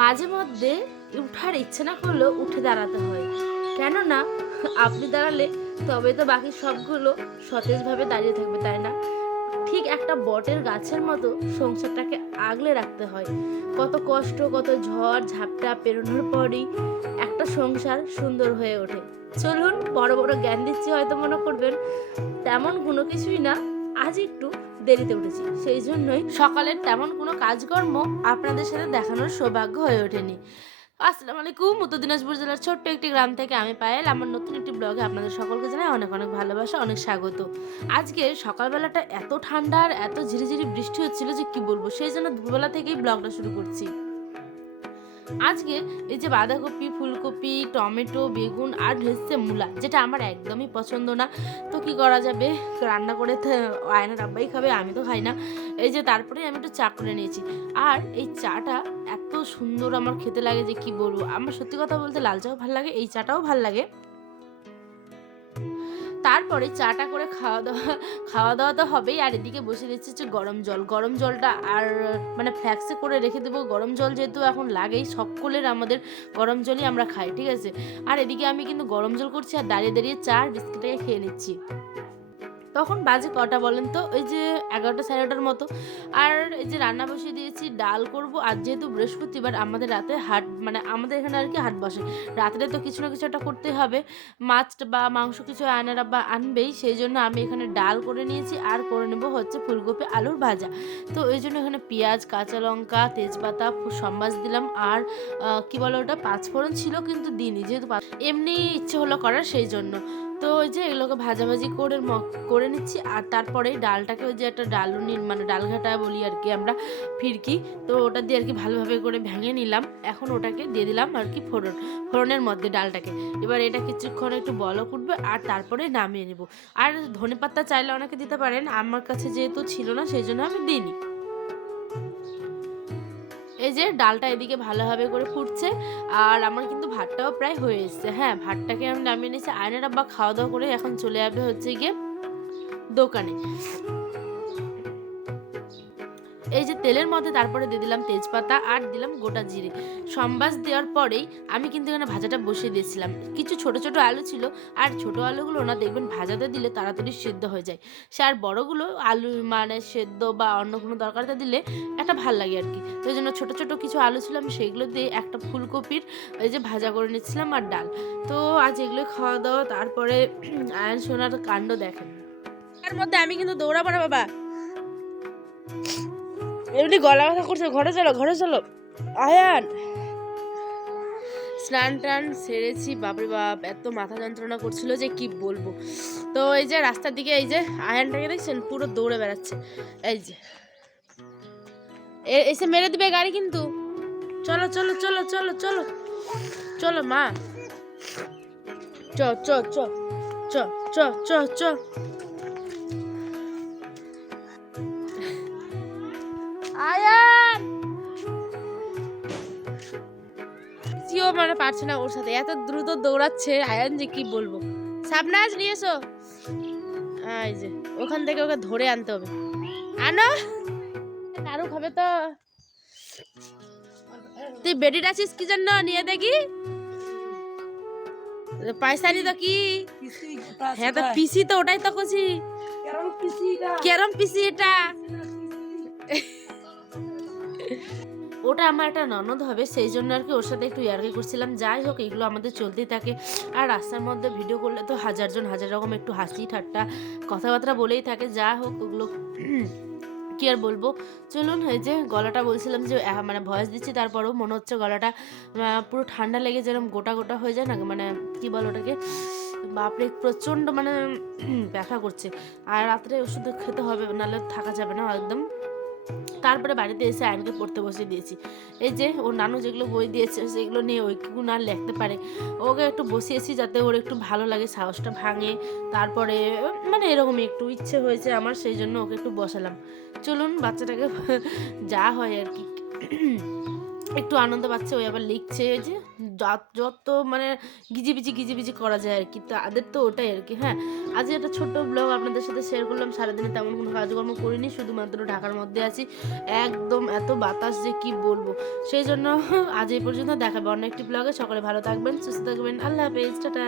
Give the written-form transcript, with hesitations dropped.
মাঝে মধ্যে উঠার ইচ্ছে না করলেও উঠে দাঁড়াতে হয়, কেননা আপনি দাঁড়ালে তবে তো বাকি সবগুলো সতেজভাবে দাঁড়িয়ে থাকবে, তাই না? ঠিক একটা বটের গাছের মতো সংসারটাকে আগলে রাখতে হয়। কত কষ্ট, কত ঝড় ঝাপটা পেরোনোর পরই একটা সংসার সুন্দর হয়ে ওঠে। চলুন, বড় বড় জ্ঞান দিচ্ছি হয়তো মনে করবেন, তেমন কোনো কিছুই না। আজ একটু দেরিতে উঠেছি, সেই জন্যই সকালের তেমন কোনো কাজকর্ম আপনাদের সাথে দেখানোর সৌভাগ্য হয়ে ওঠেনি। আসসালামু আলাইকুম। উত্তর দিনাজপুর জেলার ছোট্ট একটি গ্রাম থেকে আমি পায়েল। আমার নতুন একটি ব্লগে আপনাদের সকলকে জানাই অনেক অনেক ভালোবাসা, অনেক স্বাগত। আজকে সকালবেলাটা এত ঠান্ডা আর এত ঝিরিঝিরি বৃষ্টি হচ্ছিল যে কি বলবো, সেই জন্য দুপুরবেলা থেকেই ব্লগটা শুরু করছি। আজকে এই যে বাঁধাকপি, ফুলকপি, টমেটো, বেগুন আর হচ্ছে মূলা, যেটা আমার একদমই পছন্দ না, তো কি করা যাবে, রান্না করে আয়নার আব্বাই খাবে, আমি তো খাই না। এই যে তারপরে আমি একটু চা করে নিয়েছি। আর এই চাটা এত সুন্দর আমার খেতে লাগে যে কি বলবো। আমার সত্যি কথা বলতে লাল চাও ভালো লাগে, এই চাটাও ভালো লাগে। তারপরে চাটা করে খাওয়া দাওয়া তো হবেই। আর এদিকে বসে দিচ্ছি হচ্ছে গরম জলটা, আর মানে ফ্ল্যাক্সে করে রেখে দেবো। গরম জল যেহেতু এখন লাগেই, সকলের আমাদের গরম জলই আমরা খাই, ঠিক আছে। আর এদিকে আমি কিন্তু গরম জল করছি আর দাঁড়িয়ে দাঁড়িয়ে চা আর বিস্কিটটাকে খেয়ে নিচ্ছি। তখন বাজে কটা বলেন তো, ওই যে 11টা 11:30 মতো। আর এই যে রান্না বসিয়ে দিয়েছি, ডাল করব। আর যেহেতু বৃহস্পতিবার আমাদের রাতে হাট, মানে আমাদের এখানে আর কি হাট বসে, রাত্রে তো কিছু না কিছু একটা করতে হবে, মাছ বা মাংস কিছু আনারা বা আনবেই, সেই জন্য আমি এখানে ডাল করে নিয়েছি আর করে নেব হচ্ছে ফুলকপি আলুর ভাজা। তো ওই জন্য এখানে পেঁয়াজ, কাঁচা লঙ্কা, তেজপাতা, সম্বাস দিলাম। আর কি বলে ওটা, পাঁচফোড়ন ছিল কিন্তু দিইনি, যেহেতু এমনি ইচ্ছে হলো করার, সেই জন্য। তো ওই যে এগুলোকে ভাজাভাজি করে নিচ্ছি। আর তারপরে ডালটাকে, ওই যে একটা ডালুনি মানে ডালঘাটা বলি আর কি আমরা, ফিরকি, তো ওটা দিয়ে আর কি ভালোভাবে করে ভেঙে নিলাম। এখন ওটাকে দিয়ে দিলাম আর কি ফোড়নের মধ্যে ডালটাকে। এবার এটা কিছুক্ষণ একটু বলক উঠবে আর তারপরে নামিয়ে নেব। আর ধনেপাতা চাইলে অনেকে দিতে পারেন, আমার কাছে যেহেতু ছিল না সেই জন্য আমি দিইনি। এই যে ডালটা এদিকে ভালোভাবে করে ফুটছে, আর আমার কিন্তু ভাতটাও প্রায় হয়ে এসছে। হ্যাঁ, ভাতটাকে আমি নামিয়ে নিয়েছি। আয়নার আব্বা খাওয়া দাওয়া করে এখন চলে যাবে হচ্ছে গিয়ে দোকানে। এই যে তেলের মধ্যে তারপরে দিয়ে দিলাম তেজপাতা আর দিলাম গোটা জিরে। সম্বাস দেওয়ার পরেই আমি কিন্তু এখানে ভাজাটা বসিয়ে দিয়েছিলাম। কিছু ছোট ছোট আলু ছিল, আর ছোট আলুগুলো না দেখবেন ভাজাতে দিলে তাড়াতাড়ি সেদ্ধ হয়ে যায়। সে আর বড়গুলো আলু মানে সেদ্ধ বা অন্য কোনো তরকারিতে দিলে একটা ভাল লাগে আর কি। তো এই জন্য ছোট ছোট কিছু আলু ছিল, আমি সেগুলো দিয়ে একটা ফুলকপির এই যে ভাজা করে নিচ্ছিলাম আর ডাল। তো আজ এগুলো খাওয়া দাওয়া। তারপরে আয়ন সোনার কাণ্ড দেখেন, তার মধ্যে আমি কিন্তু দৌড়াবো না বাবা, এমনি গলা ব্যথা করছে। ঘরে চলো, ঘরে চলো। আয়ান, স্নান টান সেরেছি, বাপরে বাপ এত মাথা যন্ত্রণা করছিল যে কি বলবো। তো এই যে রাস্তার দিকে এই যে আয়ানটাকে দেখছেন পুরো দৌড়ে বেড়াচ্ছে। এই যে এসে মেরে দিবে গাড়ি কিন্তু। চলো চলো চলো চলো চলো চলো মা, চ চ চ চ চ চ চ। আয়ান সিও মানে পারছে না ওর সাথে, এত দ্রুত দৌড়াচ্ছে আয়ান যে কি বলবো। সাবনাজ নিয়ে এসো। এই যে ওখান থেকে ওকে ধরে আনতে হবে। আনো, নাড়ু খাবে তো। তুই বেডিটা আছিস কি জন্য, নিয়ে দেখি। পয়সা নি তো কি। হ্যাঁ তো পিসি তো, ওটাই তো কছি। কেরম পিসি এটা? ওটা আমার একটা ননদ হবে, সেই জন্য আর কি ওর সাথে একটু ইয়ার্কি করছিলাম। যাই হোক, এগুলো আমাদের চলতেই থাকে। আর রাস্তার মধ্যে ভিডিও করলে তো হাজারজন হাজার রকম একটু হাসি ঠাট্টা কথাবার্তা বলেই থাকে। যা হোক, ওগুলো কি আর বলবো। চলুন, এই যে গলাটা বলছিলাম যে মানে ভয়েস দিচ্ছি, তারপরেও মনে হচ্ছে গলাটা পুরো ঠান্ডা লেগে যেরকম গোটা গোটা হয়ে যায় না, মানে কি বল ওটাকে, বাপরে প্রচণ্ড মানে ব্যথা করছে। আর রাত্রে ওষুধ খেতে হবে, নাহলে থাকা যাবে না একদম। তারপরে বাড়িতে এসে আয়নকে পড়তে বসে দিয়েছি। এই যে ওর নানু যেগুলো বই দিয়েছে সেগুলো নিয়ে ওইগুলো আর লিখতে পারে, ওকে একটু বসিয়েছি যাতে ওর একটু ভালো লাগে, সাহসটা ভাঙে। তারপরে মানে এরকমই একটু ইচ্ছে হয়েছে আমার, সেই জন্য ওকে একটু বসালাম। চলুন, বাচ্চাটাকে যা হয় আর কি, একটু আনন্দ পাচ্ছে। ওই আবার লিখছে, ওই যে যত মানে গিজিবিজি করা যায় আর কি, তাদের তো ওটাই আর কি। হ্যাঁ, আজ একটা ছোট্ট ব্লগ আপনাদের সাথে শেয়ার করলাম। সারাদিনে তেমন কোনো কাজকর্ম করিনি, শুধুমাত্র ঢাকার মধ্যে আছি। একদম এত বাতাস যে কি বলবো। সেই জন্য আজ এই পর্যন্ত, দেখাবে অন্য একটি ব্লগে। সকলে ভালো থাকবেন, সুস্থ থাকবেন, আল্লাহ হাফেজ, টাটা।